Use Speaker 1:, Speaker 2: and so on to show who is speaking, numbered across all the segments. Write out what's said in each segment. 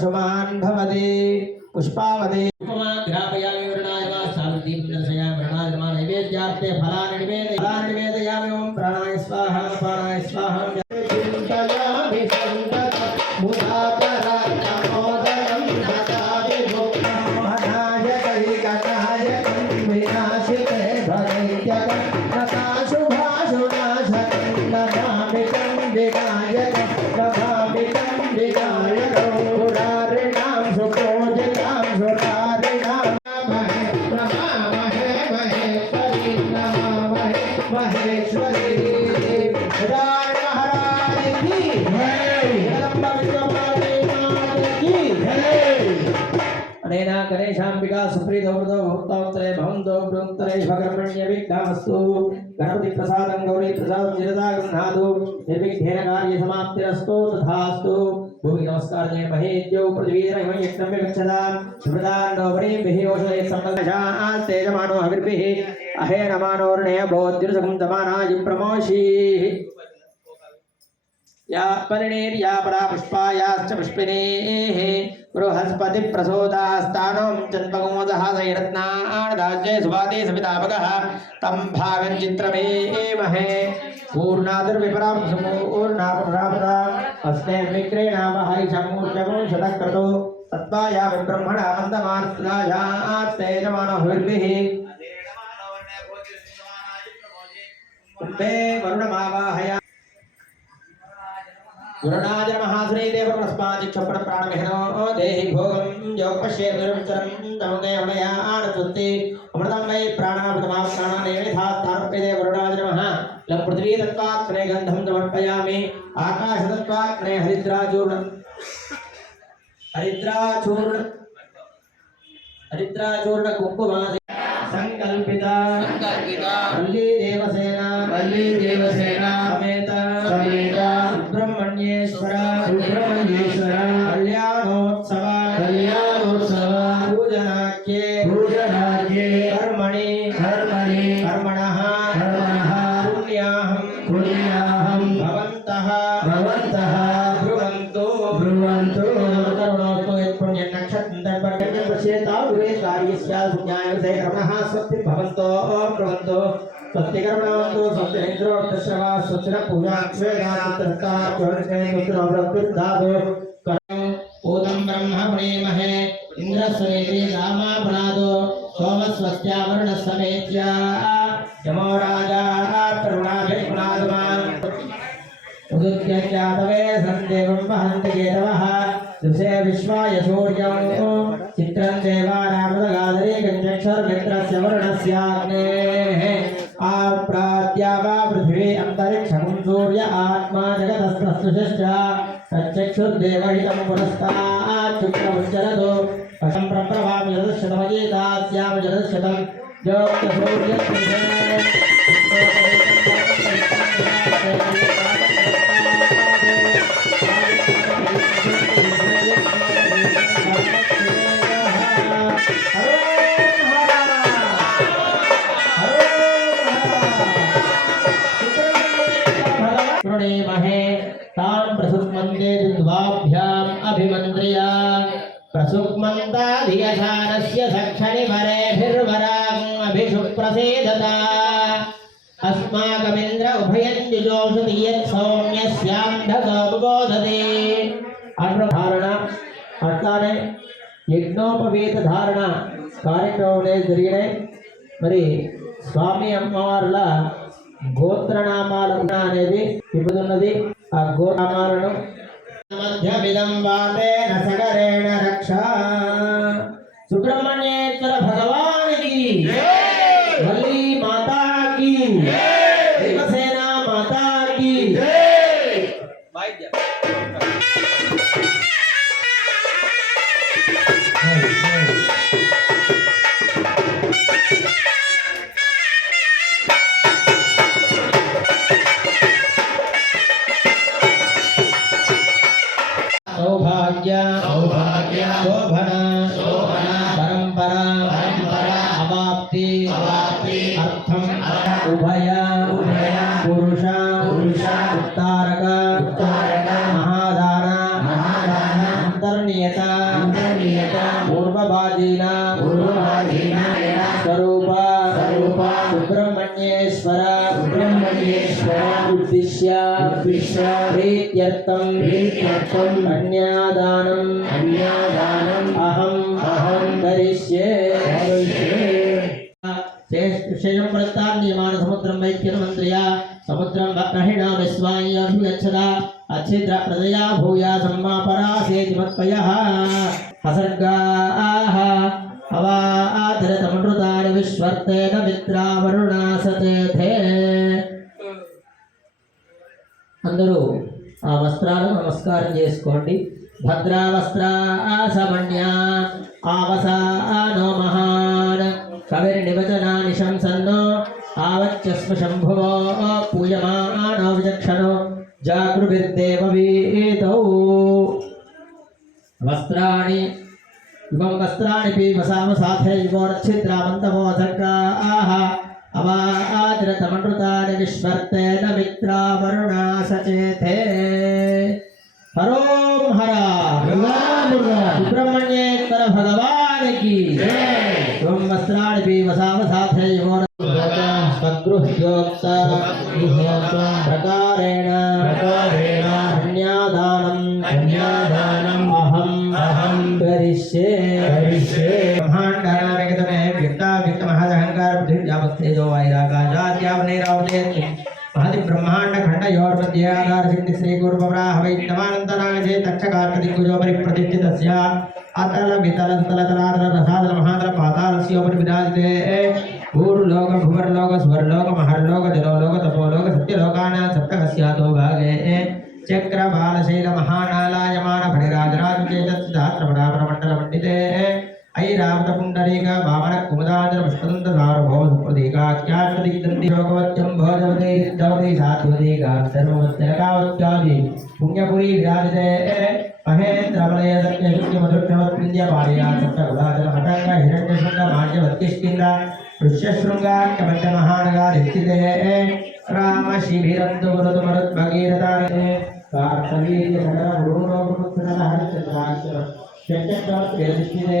Speaker 1: शुभान भवदे पुष्पावदे भवति पुष्पावते वर्णाय वा सावित्रीं दर्शयामि वर्णायमा नैवेद्यार्थे फलानि निवेदय फलानि निवेदयामि ओम प्राणाय स्वाहा। अनेन गणेशाम्बिका सुप्रीतवृतो भोक्तावन्तरे भवन्तो वृन्तरे भगर्पण्यविघ्नमस्तु गणपतिप्रसादं गौरीप्रसादं निरता गृह्णातु निर्विघ्नेन कार्यसमाप्तिरस्तु तथास्तु। भूमि नमस्कार जय महेद्यौ पृथ्वीरहिमं यज्ञं विगच्छतां सुप्रदान्नोभरीभिः ओषधे सम्बन्धशास्तेजमानो हविर्भिः। अहेनमानोर्णय बोद्धिर्सकुन्तमानायुप्रमोषीः या परिणीर्या परा पुष्पायाश्च पुष्पिणेः बृहस्पति प्रसोदास्तानं चन्मगोदः सैरत्नाणदाज्ये सुवादे सवितापकः तं भागं चित्रमेमहे पूर्णादुर्विपरां समूर्णापुरापदा अस्ते विक्रेणामहैषमूर्जगुं शतक्रतो तत्त्वाया ब्रह्मणा मन्दमानस्तायास्ते जमानभिर्भिः कुम्भे वरुणमावाहय गुरुणाज महासुरे देव प्रस्मादिक्षपण प्राणमहिनो देहि भोगं योगपश्ये दुर्विचरं नमगयमया आनसन्ति अमृतं वै प्राणामृतमा प्राणानेमिधा तार्प्यते गुरुणाज नमः लं पृथिवीतत्वात्मने हरिद्रा चूर्ण हरिद्रा चूर्ण हरिद्रा चूर्ण कुङ्कुमा संकल्पिता
Speaker 2: संकल्पिता
Speaker 1: वल्ली देवसेना वल्ली
Speaker 2: ಸುಬ್ರಹ್ಮಣ್ಯೇಶ್ವರ
Speaker 1: ಸುಬ್ರಹ್ಮಣ್ಯೇಶ್ವರ
Speaker 2: ಕಲ್ಯಾಣೋತ್ಸವ
Speaker 1: ಕಲ್ಯಾಣೋತ್ಸವ
Speaker 2: ಪೂಜನಾಕ್ಕೆ
Speaker 1: ಪೂಜನಾಕ್ಕೆ
Speaker 2: ಕರ್ಮಣಿ
Speaker 1: ಕರ್ಮಣಿ
Speaker 2: ಕರ್ಮಣಃ
Speaker 1: ಕರ್ಮಣಃ
Speaker 2: ಪುಣ್ಯಾಹಂ
Speaker 1: ಪುಣ್ಯಾಹಂ
Speaker 2: ಭವಂತಃ
Speaker 1: ಭವಂತಃ ಬ್ರುವಂತು ಬ್ರುವಂತು ಕಾರ್ಯಸ್ಯ ಪುಣ್ಯಾಯ ವಿಷಯ ಕರ್ಮಃ ಸ್ವಸ್ತಿ ಭವಂತೋ ಪ್ರವಂತೋ सत्यकर्मणवन्तु सत्येन्द्रोद्धश्रवा स्वच्छ पूजाक्षेगात्रता चोरचैन्द्रावृत्तिर्धातु करं पूतं ब्रह्म प्रेमहे इन्द्रस्वेति रामापरादो सोमस्वस्त्यावरणसमेत्या यमो राजा तरुणाभिर्गुणात्मान् उदुत्यजातवे सन्देवं वहन्ति केतवः दिवसे विश्वाय सूर्यौ चित्रं देवानामदगादरे गञ्जक्षर्मित्रस्य वर्णस्याग्नेः आप्रात्यावा पृथ्वी अंतरिक्षं सूर्य आत्मा जगतस्तस्पृशश्च प्रत्यक्षुर्देवहितं पुरस्तात् शुक्रमुच्चरतु कथं प्रप्रभां जगदशतमयेतास्यां जगदशतं योक्तसूर्यस्य జరిగినాయి. మరి స్వామి అమ్మవార్ల గోత్రనామాల అనేది ఇప్పుడున్నది. ఆ గోత్రనామాలను మధ్యమిదం వాటేన సగరేణ రక్ష.
Speaker 2: సుబ్రహ్మ
Speaker 1: ప్రీత్యర్థం కన్యాదానం
Speaker 2: కన్యాదానం
Speaker 1: అహం
Speaker 2: అహం
Speaker 1: కరిష్యే
Speaker 2: కరిష్యే.
Speaker 1: శేషం ప్రస్తాన్యమాన సముద్రం వైద్యమంత్రియ సముద్రం గ్రహిణ విశ్వాయ్యభిగచ్చద అచ్ఛిద్ర ప్రజయా భూయా సమ్మాపరాసేతి మత్పయ అసర్గాః అవాధరతమృతాని విశ్వర్తేన మిత్రావరుణాసతేథే అందరూ ఆ వస్త్రాలను నమస్కారం చేసుకోండి. భద్రా వస్త్రాసమణ్య ఆవసానో మహాన్. కవిర్నివచనాని శంసన్నో ఆవచ్చస్మ శంభువో పూయమానో విచక్షణో జాగృభిర్దేవవీతౌ వస్త్రాణి ఇవం వస్త్రాణి పీవసామసాధే యువోర్ఛిద్రామంతమో ఆహా అవాదిరతమనృతాని విశ్వర్తేన మిత్రావరుణా సచేతే హరోం హర. సుబ్రహ్మణ్యేశ్వర భగవానికి ఇవం వస్త్రాణి పీవసామసాధే యువోర్ స్వగృహ్యోక్త ప్రకారేణ
Speaker 2: ప్రకారేణ
Speaker 1: కన్యాదానం
Speaker 2: కన్యాదానం
Speaker 1: అహం
Speaker 2: అహం
Speaker 1: కరిష్యే
Speaker 2: కరిష్యే.
Speaker 1: వ్యక్తమహదహంకార तेजो वायुराकाशाद्यावनेरावचेत् महति ब्रह्मांड खंड योर मध्ये आधार सिद्धि श्री गुरु बमरा हवै नमानंतराग जे तक्षकाट दिग्गजो परि प्रतिष्ठित अतल वितल तल तलादल रसादल महादल पाताल सियोपर विराजते भूर लोक भुवर लोक स्वर लोक महर लोक दिलो लोक तपो लोक सत्य लोकान सप्तकस्यातो भागे चक्र बाल शैल महानाला यमान फणिराज राज चेतस सहस्र मंडल मंडिते ऐ रावत पुंडरीक
Speaker 2: बा
Speaker 1: योगवत्यं
Speaker 2: भोजवते
Speaker 1: दे
Speaker 2: गात
Speaker 1: गात्
Speaker 2: सर्वमत्यकावत्यादि
Speaker 1: पुण्यपुरी
Speaker 2: विराजते।
Speaker 1: महेन्द्रवलय
Speaker 2: सत्यशुक्लमधुर्णवत्पिन्द्य
Speaker 1: पारया सप्तगुलादल हटाङ्ग हिरण्यशृङ्ग मार्गवत्यश्चिन्द ऋष्यशृङ्गाख्यपञ्चमहानगाधिष्ठिते रामशिबिरं तु
Speaker 2: मरुत् मरुत् भगीरथानि कार्तवीर्यसकलगुरूणो प्रमुखः हरिचन्द्राक्ष षट्यष्टात् व्यधिष्ठिते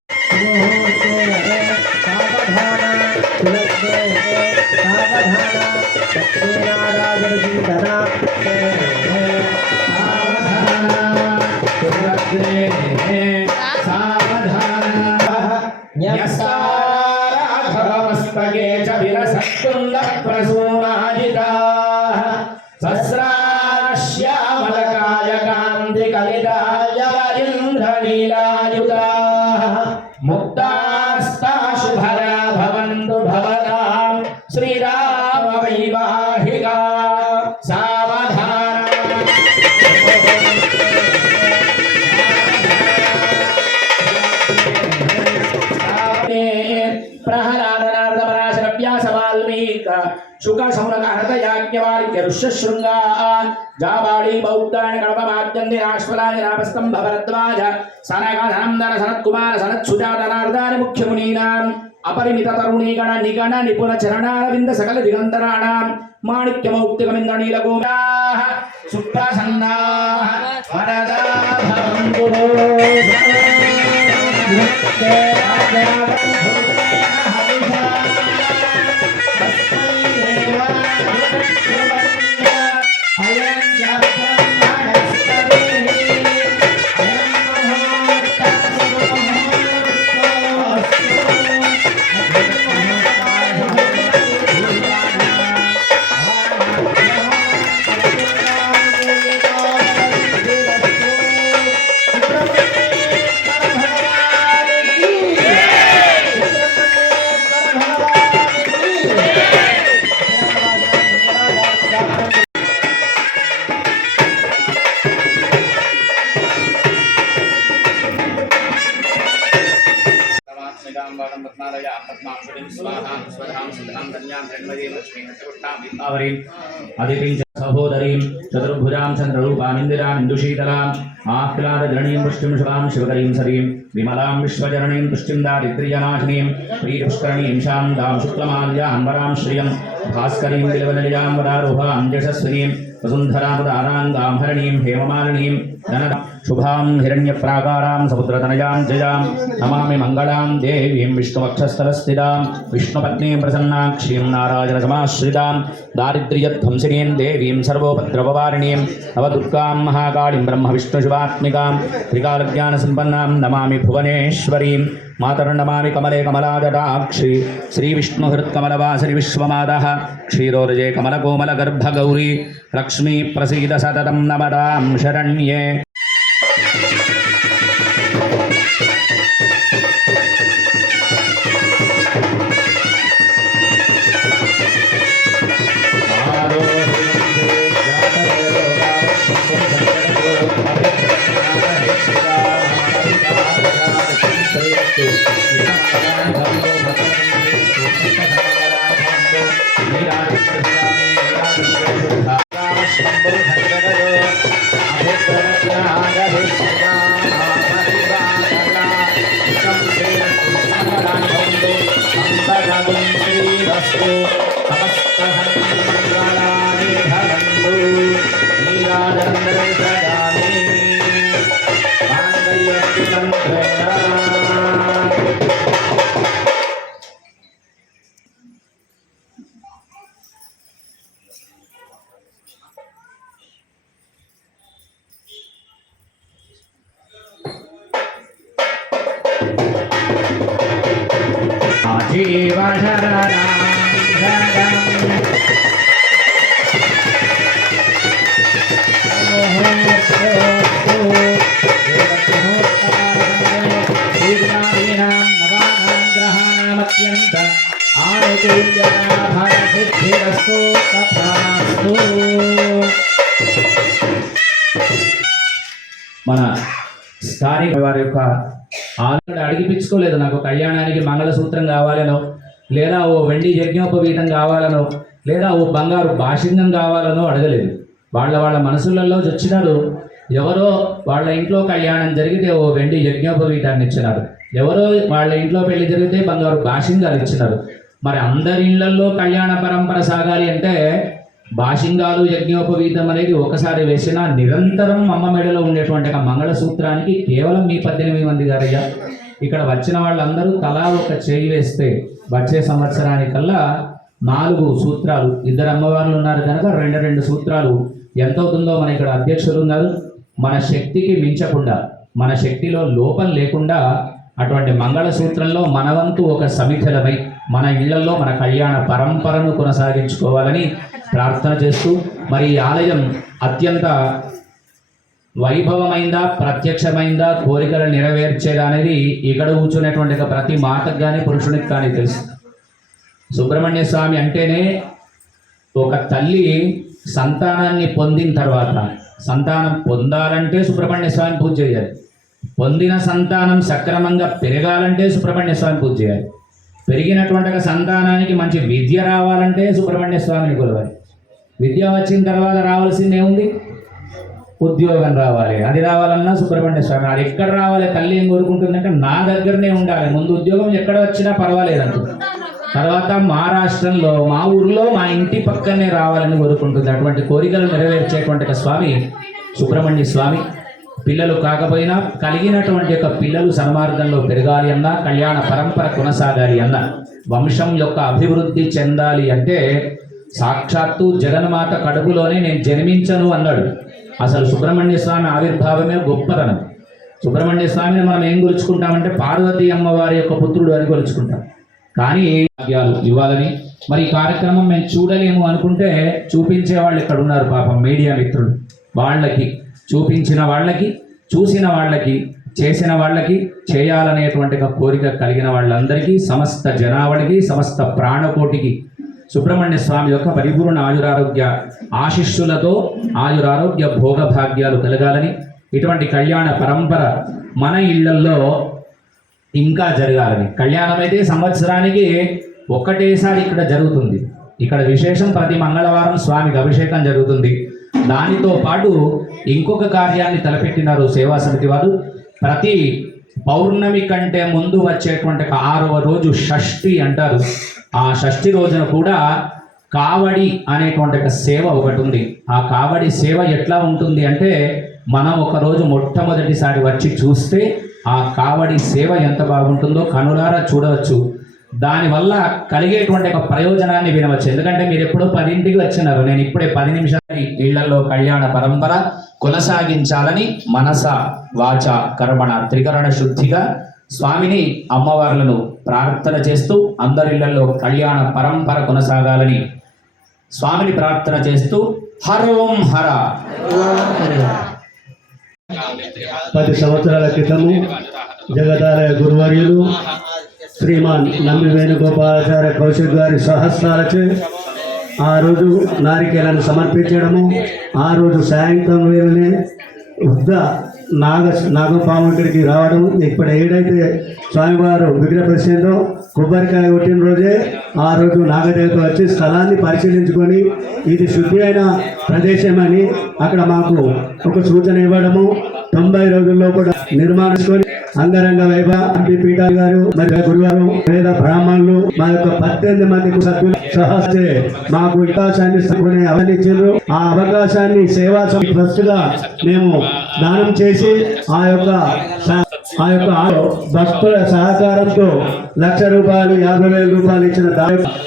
Speaker 2: सावधाना सत्यनारायण की धरा ఋష్యశృంగా జాబాళీ బౌద్ధాయన గణపమాద్యంది రాశ్వలాయ రాపస్తంభ భరద్వాజ సనగనందన సనత్కుమార సనత్సుజాతనార్దాని ముఖ్యమునీనాం అపరిమిత తరుణీగణ నిగణ నిపుణ చరణారవింద సకల దిగంతరాణాం మాణిక్యమౌక్తికమింద్ర నీలగోమా సుప్రసన్నా দোষী তারা ఆహ్లాదజననీం పుష్టిం శుభాం శివకరీం సరీం విమలాం విశ్వజననీం పుష్టిం దారిద్ర్యనాశినీం ప్రియపుష్కరణీం శాంతాం శుక్లమాల్యాం వరాం శ్రియం భాస్కరీం విలవనలియాం వరారూహాం యశస్వినీం వసుంధరాముదారాంగాం హరణీం హేమమాలినీం ధన శుభాం హిరణ్యప్రాకారాం సముద్రతనయాం జయాం నమామి మంగళాం దేవీం విష్ణువక్షస్థలస్థితాం విష్ణుపత్నీం ప్రసన్నాక్షీం నారాయణసమాశ్రితాం దారిద్ర్యధ్వంసినీం దేవీం సర్వోపద్రవవారిణీం నవదుర్గాం మహాకాళీం బ్రహ్మ విష్ణు ब्रह्मविष्णुशिवात्मिकां त्रिकालज्ञानसम्पन्नां नमामि भुवनेश्वरीं मातर्नमामि कमले कमलाजटाक्षि श्रीविष्णुहृत्कमलवासरि विश्वमादः क्षीरोदये कमलकोमलगर्भगौरी लक्ष्मी प्रसीद सततं नमदां शरण्ये ஜீவன యొక్క ఆలోచన అడిగిపించుకోలేదు. నాకు కళ్యాణానికి మంగళసూత్రం కావాలనో లేదా ఓ వెండి యజ్ఞోపవీతం కావాలనో లేదా ఓ బంగారు భాషింగం కావాలనో అడగలేదు. వాళ్ళ వాళ్ళ మనసులలో వచ్చినారు ఎవరో వాళ్ళ ఇంట్లో కళ్యాణం జరిగితే ఓ వెండి యజ్ఞోపవీతాన్ని ఇచ్చినారు ఎవరో వాళ్ళ ఇంట్లో పెళ్ళి జరిగితే బంగారు భాషింగాలు ఇచ్చినారు. మరి అందరి ఇళ్ళలో కళ్యాణ పరంపర సాగాలి అంటే భాషింగాలు యజ్ఞోపవీతం అనేది ఒకసారి వేసినా నిరంతరం అమ్మ మెడలో ఉండేటువంటి మంగళసూత్రానికి కేవలం మీ పద్దెనిమిది మంది గారయ్యా. ఇక్కడ వచ్చిన వాళ్ళందరూ తలా ఒక చేయి వేస్తే వచ్చే సంవత్సరానికల్లా నాలుగు సూత్రాలు. ఇద్దరు అమ్మవార్లు ఉన్నారు కనుక రెండు రెండు సూత్రాలు. ఎంత అవుతుందో మన ఇక్కడ అధ్యక్షులు ఉన్నారు. మన శక్తికి మించకుండా మన శక్తిలో లోపం లేకుండా అటువంటి మంగళసూత్రంలో మనవంతు ఒక సమీక్షలపై మన ఇళ్ళలో మన కళ్యాణ పరంపరను కొనసాగించుకోవాలని ప్రార్థన చేస్తూ మరి ఈ ఆలయం అత్యంత వైభవమైందా ప్రత్యక్షమైందా కోరికలు నెరవేర్చేదా అనేది ఇక్కడ కూర్చునేటువంటి ప్రతి మాటకు కానీ పురుషునికి కానీ తెలుసు. సుబ్రహ్మణ్య స్వామి అంటేనే ఒక తల్లి సంతానాన్ని పొందిన తర్వాత సంతానం పొందాలంటే సుబ్రహ్మణ్య స్వామి పూజ చేయాలి. పొందిన సంతానం సక్రమంగా పెరగాలంటే సుబ్రహ్మణ్య స్వామి పూజ చేయాలి. పెరిగినటువంటి సంతానానికి మంచి విద్య రావాలంటే సుబ్రహ్మణ్య స్వామిని కొలవాలి. విద్య వచ్చిన తర్వాత రావాల్సింది ఏముంది? ఉద్యోగం రావాలి. అది రావాలన్నా సుబ్రహ్మణ్య స్వామి అది ఎక్కడ రావాలి? తల్లి ఏం కోరుకుంటుందంటే నా దగ్గరనే ఉండాలి. ముందు ఉద్యోగం ఎక్కడ వచ్చినా పర్వాలేదు తర్వాత మా రాష్ట్రంలో మా ఊర్లో మా ఇంటి పక్కనే రావాలని కోరుకుంటుంది. అటువంటి కోరికలు నెరవేర్చేటువంటి స్వామి సుబ్రహ్మణ్య స్వామి. పిల్లలు కాకపోయినా కలిగినటువంటి యొక్క పిల్లలు సన్మార్గంలో పెరగాలి అన్నా కళ్యాణ పరంపర కొనసాగాలి అన్నా. వంశం యొక్క అభివృద్ధి చెందాలి అంటే సాక్షాత్తు జగన్మాత కడుపులోనే నేను జన్మించను అన్నాడు. అసలు సుబ్రహ్మణ్య స్వామి ఆవిర్భావమే గొప్పతనం. సుబ్రహ్మణ్య స్వామిని మనం ఏం గురుచుకుంటామంటే పార్వతీ అమ్మవారి యొక్క పుత్రుడు అని గురుచుకుంటాం కానీ భాగ్యాలు ఇవ్వాలని? మరి ఈ కార్యక్రమం మేము చూడలేము అనుకుంటే చూపించే వాళ్ళు ఇక్కడ ఉన్నారు పాపం మీడియా మిత్రులు. వాళ్ళకి చూపించిన వాళ్ళకి చూసిన వాళ్ళకి చేసిన వాళ్ళకి చేయాలనేటువంటి కోరిక కలిగిన వాళ్ళందరికీ సమస్త జనావళికి సమస్త ప్రాణకోటికి సుబ్రహ్మణ్య స్వామి యొక్క పరిపూర్ణ ఆయురారోగ్య ఆశిష్యులతో ఆయురారోగ్య భోగభాగ్యాలు కలగాలని ఇటువంటి కళ్యాణ పరంపర మన ఇళ్ళల్లో ఇంకా జరగాలని. కళ్యాణం అయితే సంవత్సరానికి ఒక్కటేసారి ఇక్కడ జరుగుతుంది. ఇక్కడ విశేషం ప్రతి మంగళవారం స్వామికి అభిషేకం జరుగుతుంది. దానితో పాటు ఇంకొక కార్యాన్ని తలపెట్టినారు సేవా సమితి వారు. ప్రతి పౌర్ణమి కంటే ముందు వచ్చేటువంటి ఒక ఆరవ రోజు షష్ఠి అంటారు. ఆ షష్ఠి రోజున కూడా కావడి అనేటువంటి ఒక సేవ ఒకటి ఉంది ఆ కావడి సేవ ఎట్లా ఉంటుంది అంటే మనం ఒకరోజు మొట్టమొదటిసారి వచ్చి చూస్తే ఆ కావడి సేవ ఎంత బాగుంటుందో కనులారా చూడవచ్చు. దానివల్ల కలిగేటువంటి ఒక ప్రయోజనాన్ని వినవచ్చు. ఎందుకంటే మీరు ఎప్పుడో పదింటికి వచ్చినారు. నేను ఇప్పుడే పది నిమిషాలు ఇళ్ళలో కళ్యాణ పరంపర కొనసాగించాలని మనస వాచ కర్మణ త్రికరణ శుద్ధిగా స్వామిని అమ్మవార్లను ప్రార్థన చేస్తూ అందరిళ్ళలో కళ్యాణ పరంపర కొనసాగాలని స్వామిని ప్రార్థన చేస్తూ హరోం హర.
Speaker 3: పది సంవత్సరాల క్రితము జగదాలయ గురువర్యులు శ్రీమాన్ నమ్మి వేణుగోపాలాచార్య కౌశిక్ గారి సహస్రాలచే ఆ రోజు నారికేలను సమర్పించడము ఆ రోజు సాయంత్రం వేళనే వృద్ధ నాగ నాగపాము ఇక్కడికి రావడం ఇప్పుడు ఏడైతే స్వామివారు విగ్రహ ప్రసిద్ధం కొబ్బరికాయ కొట్టిన రోజే ఆ రోజు నాగదేవత వచ్చి స్థలాన్ని పరిశీలించుకొని ఇది శుద్ధి అయిన ప్రదేశమని అక్కడ మాకు ఒక సూచన ఇవ్వడము. తొంభై రోజుల్లో కూడా నిర్మాణించుకొని అంగరంగ వైభవ ఎంపీ పీఠాల్ గారు మరి గురువారు వేద బ్రాహ్మణులు మా యొక్క పద్దెనిమిది మంది సభ్యులు సహస్తే మాకు అవకాశాన్ని అవనిచ్చారు ఆ అవకాశాన్ని సేవా ట్రస్ట్గా మేము దానం చేసి ఆ యొక్క ఆ యొక్క భక్తుల సహకారంతో లక్ష రూపాయలు యాభై వేల రూపాయలు ఇచ్చిన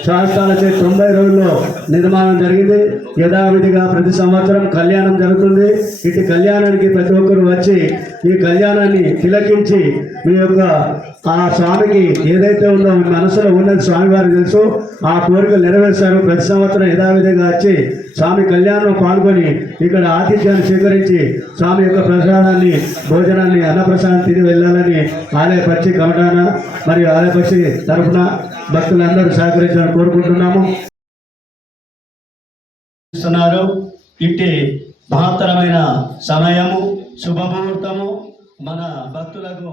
Speaker 3: రాష్ట్రాలచే తొంభై రోజుల్లో నిర్మాణం జరిగింది. యథావిధిగా ప్రతి సంవత్సరం కళ్యాణం జరుగుతుంది. ఇటు కళ్యాణానికి ప్రతి ఒక్కరు వచ్చి ఈ కళ్యాణాన్ని తిలకించి మీ యొక్క ఆ స్వామికి ఏదైతే ఉందో మీ మనసులో ఉన్నది స్వామివారికి తెలుసు. ఆ కోరికలు నెరవేర్చారు ప్రతి సంవత్సరం యథావిధిగా వచ్చి స్వామి కళ్యాణంలో పాల్గొని ఇక్కడ ఆతిథ్యాన్ని స్వీకరించి స్వామి యొక్క ప్రసాదాన్ని భోజనాన్ని అన్నప్రసాదం తిని వెళ్ళాలని ఆలయ పక్షి కమటాన మరియు ఆలయ పక్షి తరఫున భక్తులందరూ సహకరించాలని కోరుకుంటున్నాము. ఇస్తున్నారు ఇట్టి మహత్తరమైన సమయము శుభముహూర్తము మన భక్తులకు